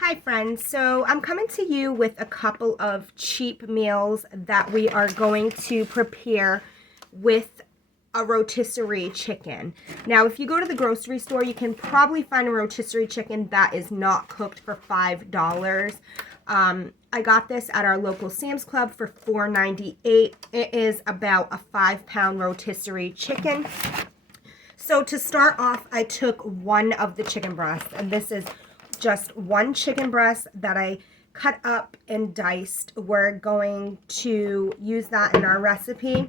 Hi friends, so I'm coming to you with a couple of cheap meals that we are going to prepare with a rotisserie chicken. Now if you go to the grocery store, you can probably find a rotisserie chicken that is not cooked for $5. I got this at our local Sam's Club for $4.98. It is about a 5-pound rotisserie chicken. So to start off, I took one of the chicken breasts, and this is just one chicken breast that I cut up and diced. We're going to use that in our recipe.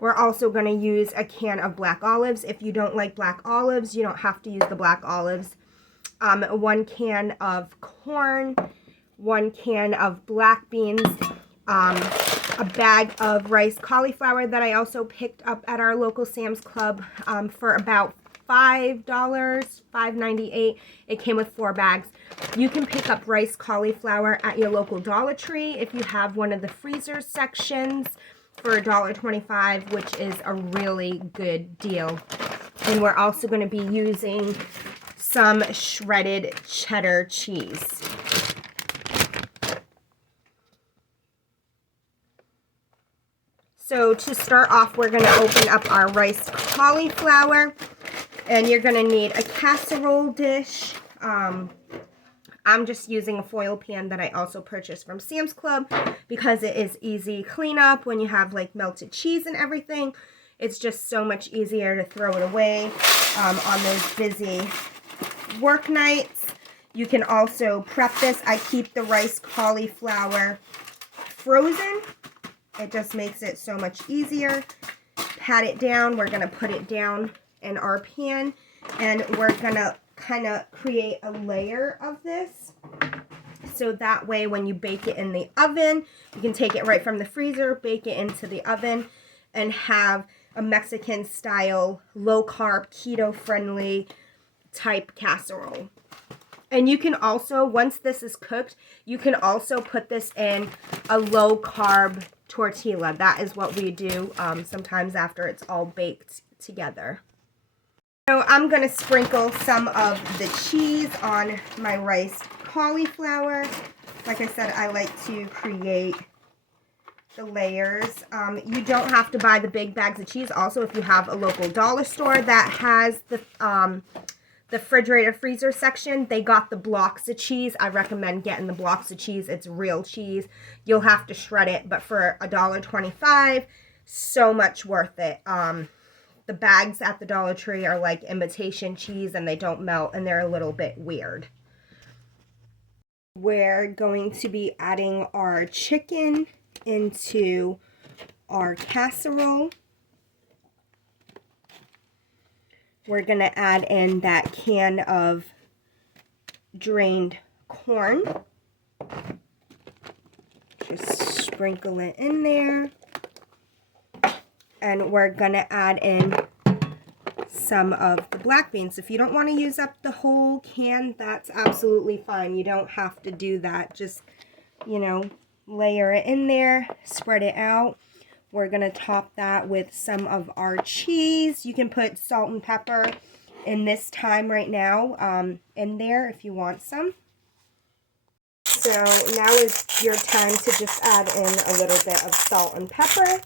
We're also going to use a can of black olives. If you don't like black olives, you don't have to use the black olives. 1 can of corn, 1 can of black beans, a bag of rice cauliflower that I also picked up at our local Sam's Club for about $5, $5.98. It came with 4 bags. You can pick up rice cauliflower at your local Dollar Tree if you have one of the freezer sections for $1.25, which is a really good deal. And we're also going to be using some shredded cheddar cheese. So to start off, we're going to open up our rice cauliflower, and you're going to need a casserole dish. I'm just using a foil pan that I also purchased from Sam's Club because it is easy cleanup when you have like melted cheese and everything. It's just so much easier to throw it away on those busy work nights. You can also prep this. I keep the rice cauliflower frozen. It just makes it so much easier. Pat it down. We're going to put it down in our pan, and we're going to kind of create a layer of this. So that way when you bake it in the oven, you can take it right from the freezer, bake it into the oven, and have a Mexican style, low carb, keto friendly type casserole. And you can also, once this is cooked, you can also put this in a low carb tortilla. That is what we do sometimes after it's all baked together. So I'm going to sprinkle some of the cheese on my rice cauliflower. Like I said, I like to create the layers. You don't have to buy the big bags of cheese. Also, if you have a local dollar store that has the refrigerator freezer section, they got the blocks of cheese. I recommend getting the blocks of cheese. It's real cheese. You'll have to shred it, but for $1.25, so much worth it. The bags at the Dollar Tree are like imitation cheese, and they don't melt, and they're a little bit weird. We're going to be adding our chicken into our casserole. We're going to add in that can of drained corn. Just sprinkle it in there. And we're going to add in some of the black beans. If you don't want to use up the whole can, that's absolutely fine. You don't have to do that. Just, you know, layer it in there, spread it out. We're going to top that with some of our cheese. You can put salt and pepper in this time right now in there if you want some. So now is your time to just add in a little bit of salt and pepper.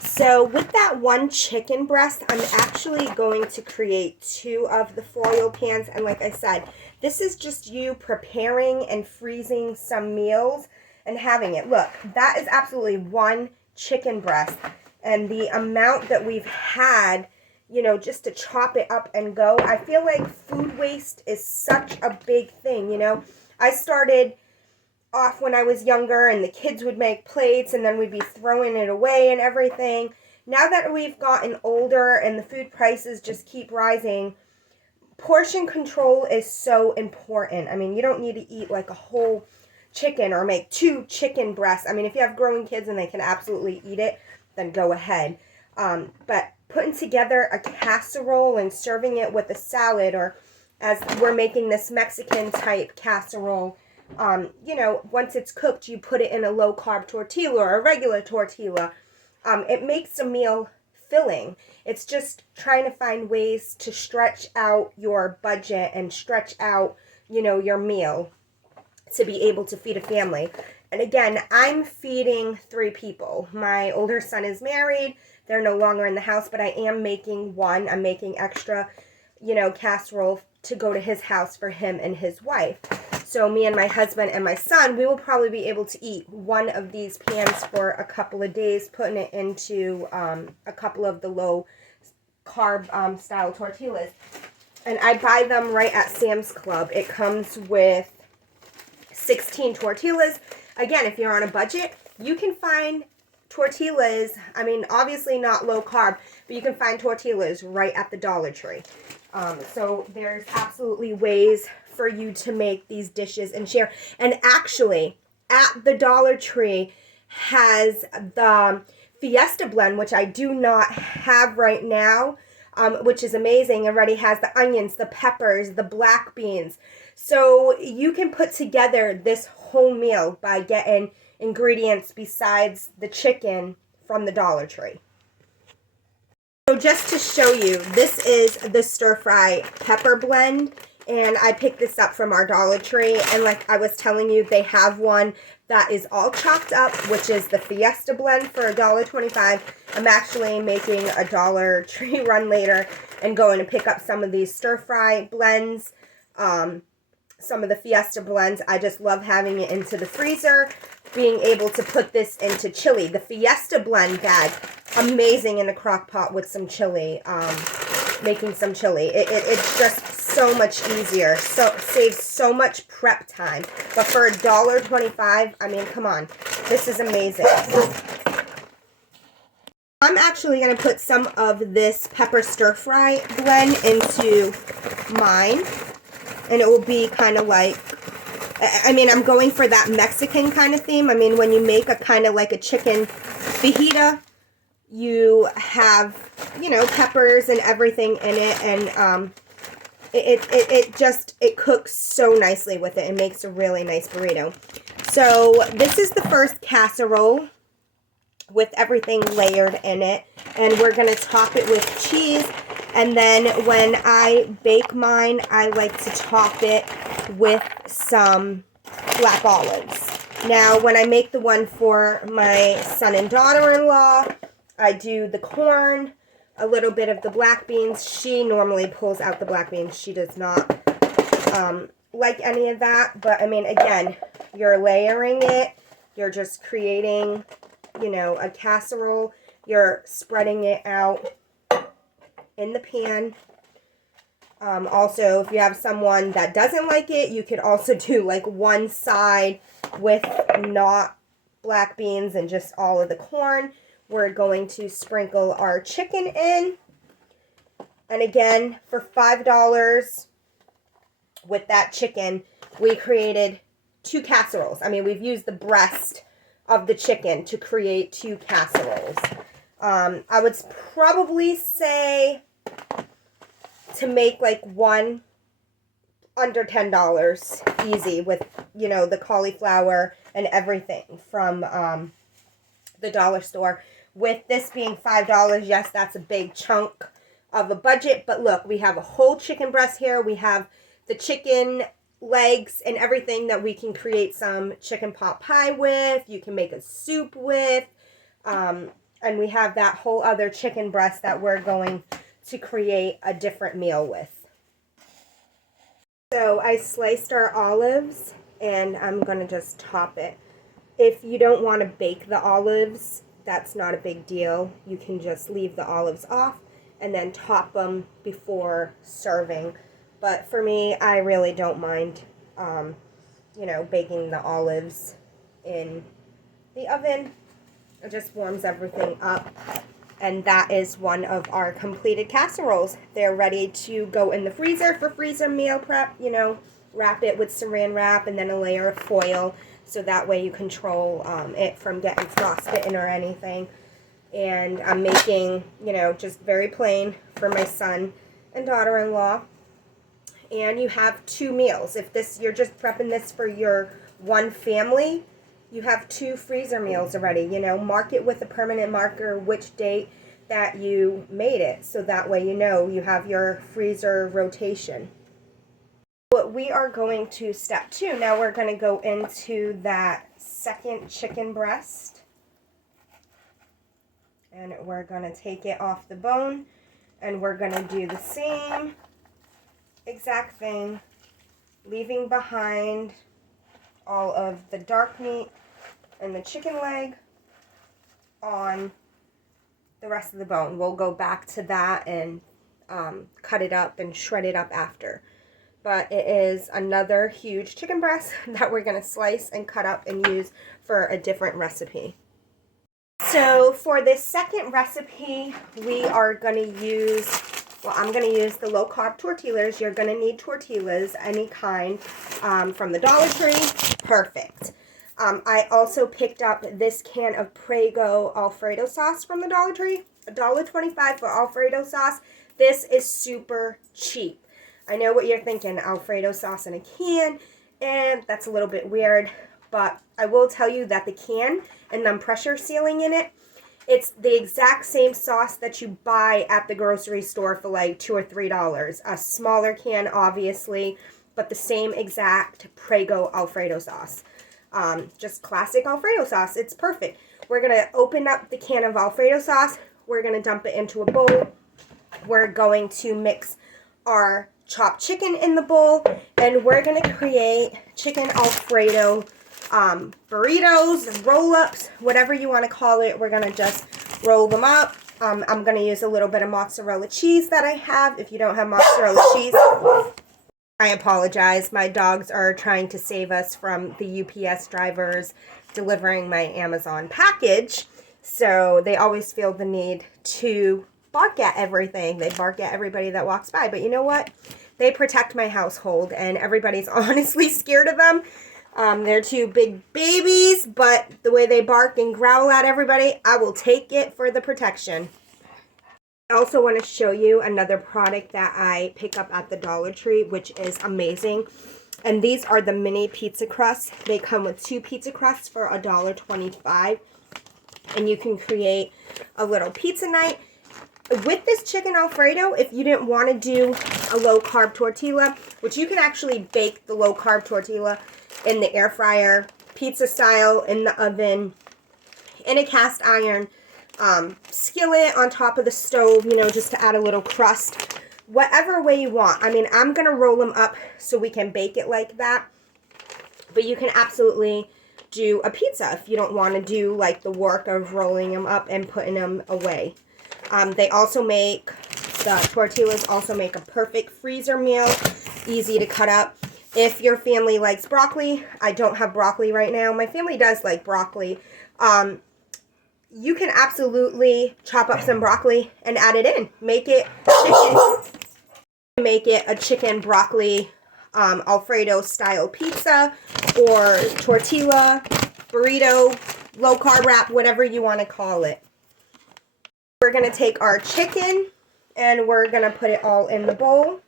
So with that one chicken breast, I'm actually going to create 2 of the foil pans. And like I said, this is just you preparing and freezing some meals and having it. Look, that is absolutely 1 chicken breast. And the amount that we've had, you know, just to chop it up and go. I feel like food waste is such a big thing, you know. I started off when I was younger, and the kids would make plates, and then we'd be throwing it away and everything. Now that we've gotten older and the food prices just keep rising, portion control is so important. I mean, you don't need to eat like a whole chicken or make 2 chicken breasts. I mean, if you have growing kids and they can absolutely eat it, then go ahead. But putting together a casserole and serving it with a salad, or as we're making this Mexican type casserole, you know, once it's cooked, you put it in a low-carb tortilla or a regular tortilla. It makes a meal filling. It's just trying to find ways to stretch out your budget and stretch out, you know, your meal to be able to feed a family. And again, I'm feeding 3 people. My older son is married. They're no longer in the house, but I am making one. I'm making extra, you know, casserole to go to his house for him and his wife. So me and my husband and my son, we will probably be able to eat one of these pans for a couple of days, putting it into a couple of the low carb style tortillas. And I buy them right at Sam's Club. It comes with 16 tortillas. Again, if you're on a budget, you can find tortillas. I mean, obviously not low carb, but you can find tortillas right at the Dollar Tree. So there's absolutely ways for you to make these dishes and share. And actually, at the Dollar Tree has the Fiesta blend, which I do not have right now, which is amazing. It already has the onions, the peppers, the black beans. So you can put together this whole meal by getting ingredients besides the chicken from the Dollar Tree. So just to show you, this is the stir-fry pepper blend, and I picked this up from our Dollar Tree, and like I was telling you, they have one that is all chopped up, which is the Fiesta blend for $1.25. I'm actually making a Dollar Tree run later and going to pick up some of these stir-fry blends, some of the Fiesta blends. I just love having it into the freezer, being able to put this into chili. The Fiesta blend bag, amazing in a crock pot with some chili, making some chili. It's just so much easier, so saves so much prep time. But for $1.25, I mean, come on, this is amazing. I'm actually going to put some of this pepper stir-fry blend into mine, and it will be kind of like, I mean, I'm going for that Mexican kind of theme. I mean, when you make a kind of like a chicken fajita, you have, you know, peppers and everything in it, and it cooks so nicely with it. It makes a really nice burrito. So this is the first casserole with everything layered in it, and we're going to top it with cheese. And then when I bake mine, I like to top it with some black olives. Now, when I make the one for my son and daughter-in-law, I do the corn, a little bit of the black beans. She normally pulls out the black beans. She does not like any of that. But, I mean, again, you're layering it. You're just creating, you know, a casserole. You're spreading it out in the pan. Also, if you have someone that doesn't like it, you could also do like one side with not black beans and just all of the corn. We're going to sprinkle our chicken in. And again, for $5 with that chicken, we created 2 casseroles. I mean, we've used the breast of the chicken to create 2 casseroles. I would probably say to make like one under $10 easy with, you know, the cauliflower and everything from the dollar store. With this being $5, yes, that's a big chunk of a budget. But look, we have a whole chicken breast here. We have the chicken legs and everything that we can create some chicken pot pie with. You can make a soup with. And we have that whole other chicken breast that we're going to create a different meal with. So I sliced our olives, and I'm going to just top it. If you don't want to bake the olives, that's not a big deal. You can just leave the olives off and then top them before serving. But for me, I really don't mind, you know, baking the olives in the oven. It just warms everything up. And that is one of our completed casseroles. They're ready to go in the freezer for freezer meal prep. You know, wrap it with saran wrap and then a layer of foil, so that way you control it from getting frostbitten or anything. And I'm making, you know, just very plain for my son and daughter-in-law. And you have 2 meals. If this, you're just prepping this for your one family, you have 2 freezer meals already. You know, mark it with a permanent marker which date that you made it, so that way you know you have your freezer rotation. But we are going to step 2. Now we're going to go into that second chicken breast. And we're going to take it off the bone. And we're going to do the same exact thing, leaving behind all of the dark meat and the chicken leg on the rest of the bone. We'll go back to that and cut it up and shred it up after. But it is another huge chicken breast that we're going to slice and cut up and use for a different recipe. So for this second recipe, we are going to use, well, I'm going to use the low-carb tortillas. You're going to need tortillas, any kind, from the Dollar Tree. Perfect. I also picked up this can of Prego Alfredo sauce from the Dollar Tree. $1.25 for Alfredo sauce. This is super cheap. I know what you're thinking, Alfredo sauce in a can, and that's a little bit weird, but I will tell you that the can and them pressure sealing in it, it's the exact same sauce that you buy at the grocery store for like $2 or $3. A smaller can, obviously, but the same exact Prego Alfredo sauce. Just classic Alfredo sauce. It's perfect. We're going to open up the can of Alfredo sauce. We're going to dump it into a bowl. We're going to mix our chopped chicken in the bowl, and we're going to create chicken Alfredo burritos, roll-ups, whatever you want to call it. We're going to just roll them up. I'm going to use a little bit of mozzarella cheese that I have. If you don't have mozzarella cheese, I apologize. My dogs are trying to save us from the UPS drivers delivering my Amazon package, so they always feel the need to bark at everything. They bark at everybody that walks by, but you know what? They protect my household, and everybody's honestly scared of them. They're 2 big babies, but the way they bark and growl at everybody, I will take it for the protection. I also want to show you another product that I pick up at the Dollar Tree, which is amazing. And these are the mini pizza crusts. They come with 2 pizza crusts for $1.25. And you can create a little pizza night. With this chicken Alfredo, if you didn't want to do a low-carb tortilla, which you can actually bake the low-carb tortilla in the air fryer, pizza style, in the oven, in a cast iron skillet on top of the stove, you know, just to add a little crust. Whatever way you want. I mean, I'm going to roll them up so we can bake it like that. But you can absolutely do a pizza if you don't want to do like the work of rolling them up and putting them away. They also make, the tortillas also make a perfect freezer meal, easy to cut up. If your family likes broccoli, I don't have broccoli right now. My family does like broccoli. You can absolutely chop up some broccoli and add it in. Make it chicken. Make it a chicken broccoli Alfredo style pizza or tortilla, burrito, low carb wrap, whatever you want to call it. We're going to take our chicken and we're going to put it all in the bowl.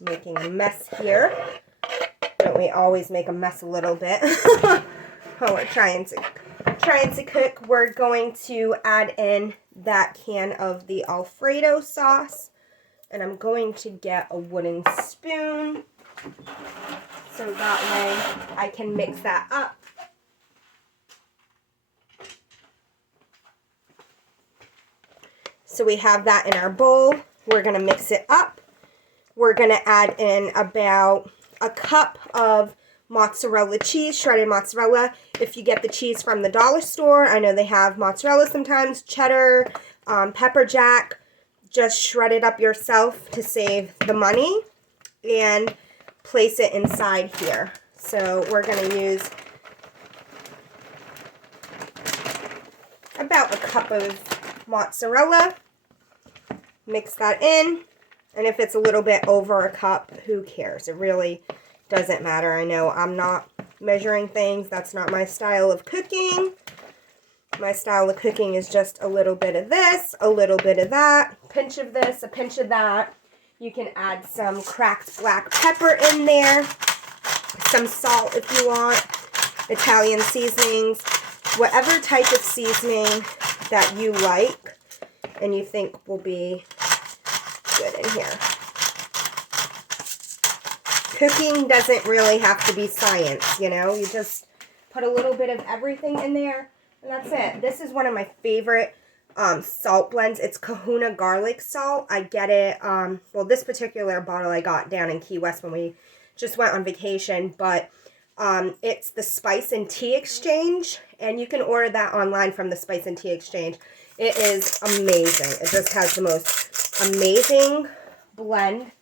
Making a mess here. Don't we always make a mess a little bit? Oh, we're trying to cook. We're going to add in that can of the Alfredo sauce. And I'm going to get a wooden spoon so that way I can mix that up. So we have that in our bowl. We're going to mix it up. We're going to add in about a cup of mozzarella cheese, shredded mozzarella. If you get the cheese from the dollar store, I know they have mozzarella sometimes, cheddar, pepper jack. Just shred it up yourself to save the money and place it inside here. So we're going to use about a cup of mozzarella. Mix that in. And if it's a little bit over a cup, who cares? It really doesn't matter. I know I'm not measuring things. That's not my style of cooking. My style of cooking is just a little bit of this, a little bit of that, pinch of this, a pinch of that. You can add some cracked black pepper in there, some salt if you want, Italian seasonings, whatever type of seasoning that you like and you think will be good in here. Cooking doesn't really have to be science, you know. You just put a little bit of everything in there, and that's it. This is one of my favorite salt blends. It's Kahuna garlic salt. I get it, well, this particular bottle I got down in Key West when we just went on vacation, but it's the Spice and Tea Exchange, and you can order that online from the Spice and Tea Exchange. It is amazing. It just has the most amazing blend,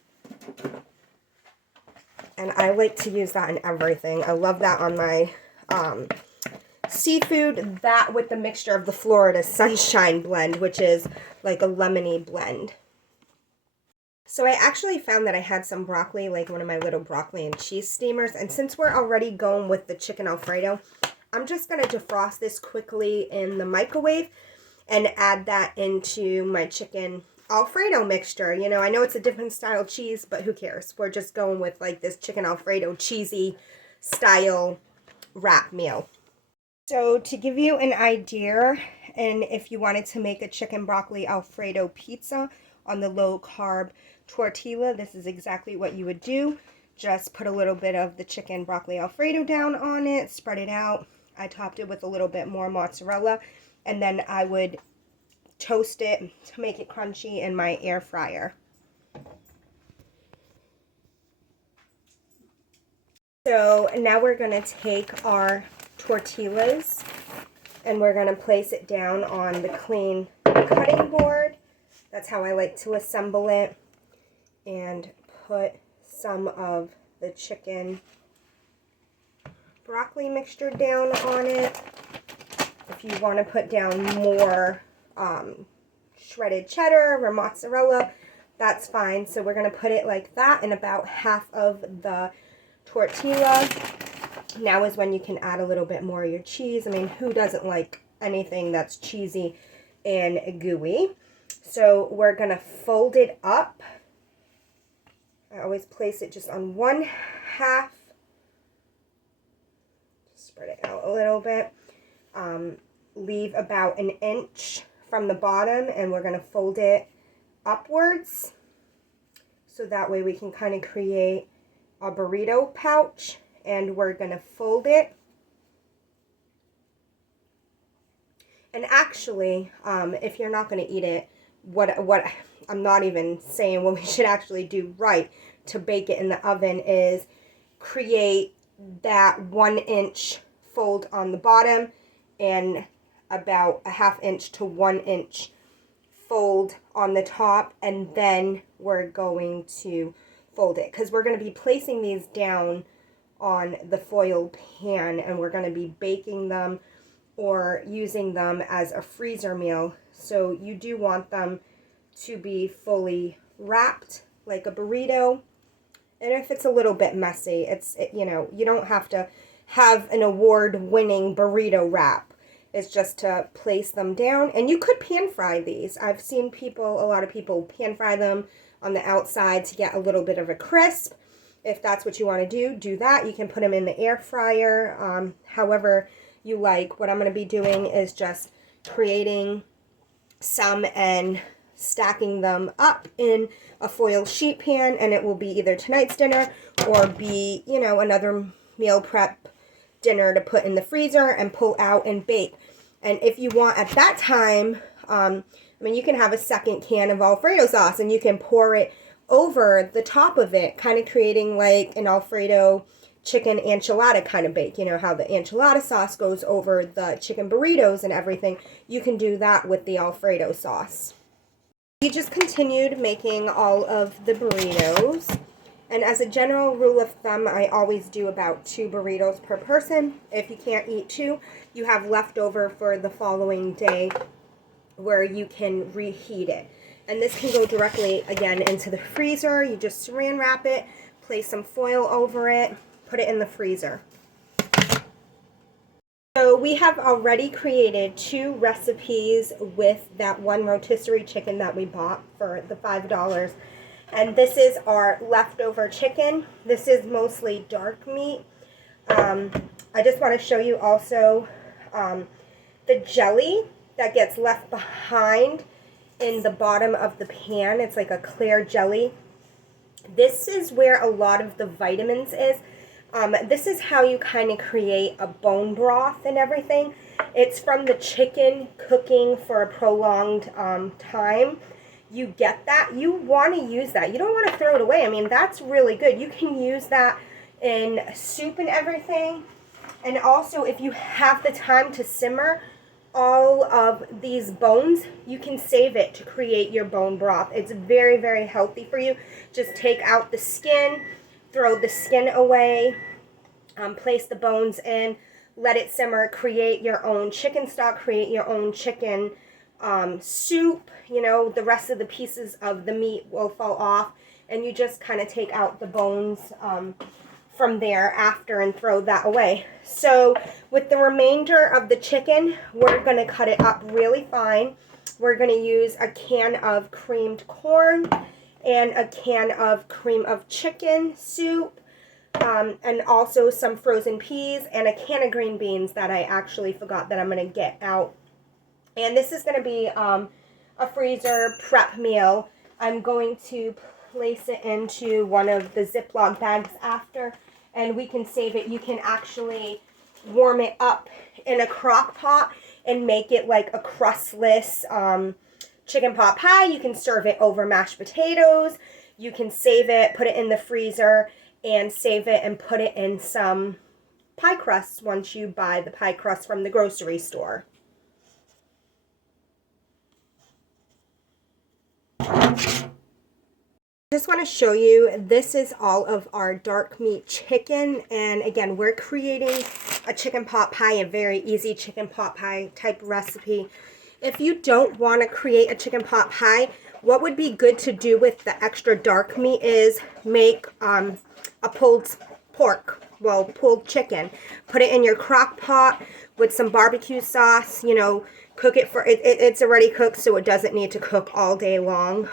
and I like to use that in everything. I love that on my seafood, that with the mixture of the Florida Sunshine blend, which is like a lemony blend. So I actually found that I had some broccoli, like one of my little broccoli and cheese steamers. And since we're already going with the chicken Alfredo, I'm just going to defrost this quickly in the microwave and add that into my chicken Alfredo mixture. You know, I know it's a different style cheese, but who cares? We're just going with like this chicken Alfredo cheesy style wrap meal. So to give you an idea, and if you wanted to make a chicken broccoli Alfredo pizza on the low carb tortilla, this is exactly what you would do. Just put a little bit of the chicken broccoli Alfredo down on it, spread it out. I topped it with a little bit more mozzarella, and then I would toast it to make it crunchy in my air fryer. So now we're going to take our tortillas and we're going to place it down on the clean cutting board. That's how I like to assemble it. And put some of the chicken broccoli mixture down on it. If you want to put down more shredded cheddar or mozzarella, that's fine. So we're going to put it like that in about half of the tortilla. Now is when you can add a little bit more of your cheese. I mean, who doesn't like anything that's cheesy and gooey? So we're going to fold it up. I always place it just on one half. Spread it out a little bit. Leave about an inch from the bottom, and we're going to fold it upwards. So that way we can kind of create a burrito pouch, and we're going to fold it. And actually, if you're not going to eat it, what I'm not even saying what we should actually do right to bake it in the oven is create that 1 inch fold on the bottom and about a 1/2 inch to 1 inch fold on the top, and then we're going to fold it because we're going to be placing these down on the foil pan, and we're going to be baking them or using them as a freezer meal. So you do want them to be fully wrapped like a burrito. And if it's a little bit messy, you know, you don't have to have an award-winning burrito wrap. It's just to place them down. And you could pan fry these. I've seen a lot of people pan fry them on the outside to get a little bit of a crisp. If that's what you want to do that. You can put them in the air fryer, however you like. What I'm going to be doing is just creating some and stacking them up in a foil sheet pan, and it will be either tonight's dinner or be, you know, another meal prep dinner to put in the freezer and pull out and bake. And if you want at that time, I mean, you can have a second can of Alfredo sauce and you can pour it over the top of it, kind of creating like an Alfredo chicken enchilada kind of bake. You know how the enchilada sauce goes over the chicken burritos and everything. You can do that with the Alfredo sauce. We just continued making all of the burritos. And as a general rule of thumb, I always do about 2 burritos per person. If you can't eat 2, you have leftover for the following day where you can reheat it. And this can go directly, again, into the freezer. You just saran wrap it, place some foil over it, put it in the freezer. So we have already created 2 recipes with that one rotisserie chicken that we bought for the $5. And this is our leftover chicken. This is mostly dark meat. I just want to show you also the jelly that gets left behind in the bottom of the pan. It's like a clear jelly. This is where a lot of the vitamins is. This is how you kind of create a bone broth and everything. It's from the chicken cooking for a prolonged time. You get that. You want to use that. You don't want to throw it away. I mean, that's really good. You can use that in soup and everything. And also, if you have the time to simmer all of these bones, you can save it to create your bone broth. It's very, very healthy for you. Just take out the skin, throw the skin away, place the bones in, let it simmer, create your own chicken stock, create your own chicken soup. You know, the rest of the pieces of the meat will fall off, and you just kind of take out the bones from there after and throw that away. So with the remainder of the chicken, we're going to cut it up really fine. We're going to use a can of creamed corn and a can of cream of chicken soup, and also some frozen peas and a can of green beans that I actually forgot that I'm going to get out. And this is going to be a freezer prep meal. I'm going to place it into one of the Ziploc bags after, and we can save it. You can actually warm it up in a crock pot and make it like a crustless chicken pot pie. You can serve it over mashed potatoes. You can save it, put it in the freezer, and save it and put it in some pie crusts once you buy the pie crust from the grocery store. Just want to show you, this is all of our dark meat chicken, and again, we're creating a chicken pot pie, a very easy chicken pot pie type recipe. If you don't want to create a chicken pot pie, what would be good to do with the extra dark meat is make a pulled pork, well, pulled chicken. Put it in your crock pot with some barbecue sauce, you know, cook it for, it's already cooked, so it doesn't need to cook all day long.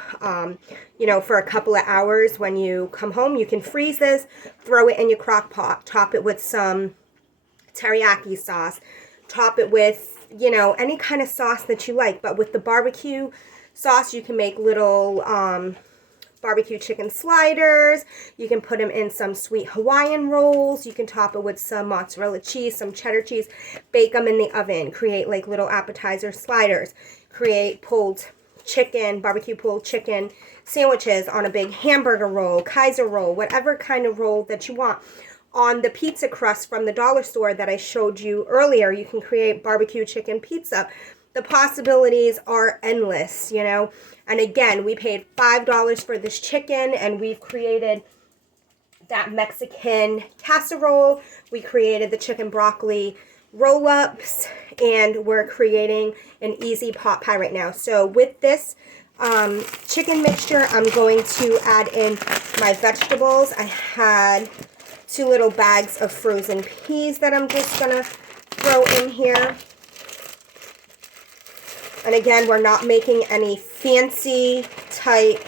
You know, for a couple of hours when you come home, you can freeze this, throw it in your crock pot, top it with some teriyaki sauce, top it with, you know, any kind of sauce that you like. But with the barbecue sauce, you can make little barbecue chicken sliders. You can put them in some sweet Hawaiian rolls. You can top it with some mozzarella cheese, some cheddar cheese, bake them in the oven, create like little appetizer sliders, create pulled chicken, barbecue pulled chicken sandwiches on a big hamburger roll, Kaiser roll, whatever kind of roll that you want. On the pizza crust from the dollar store that I showed you earlier, you can create barbecue chicken pizza. The possibilities are endless, you know. And again, we paid $5 for this chicken, and we've created that Mexican casserole. We created the chicken broccoli roll-ups, and we're creating an easy pot pie right now. So with this chicken mixture, I'm going to add in my vegetables. I had 2 little bags of frozen peas that I'm just going to throw in here. And again, we're not making any fancy type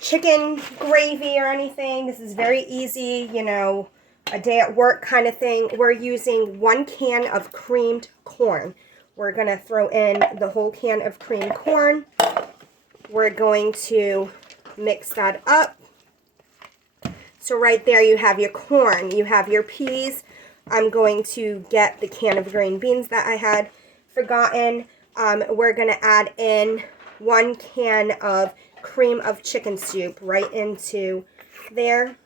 chicken gravy or anything. This is very easy, you know, a day at work kind of thing. We're using 1 can of creamed corn. We're going to throw in the whole can of creamed corn. We're going to mix that up. So right there you have your corn, you have your peas. I'm going to get the can of green beans that I had forgotten. We're going to add in 1 can of cream of chicken soup right into there.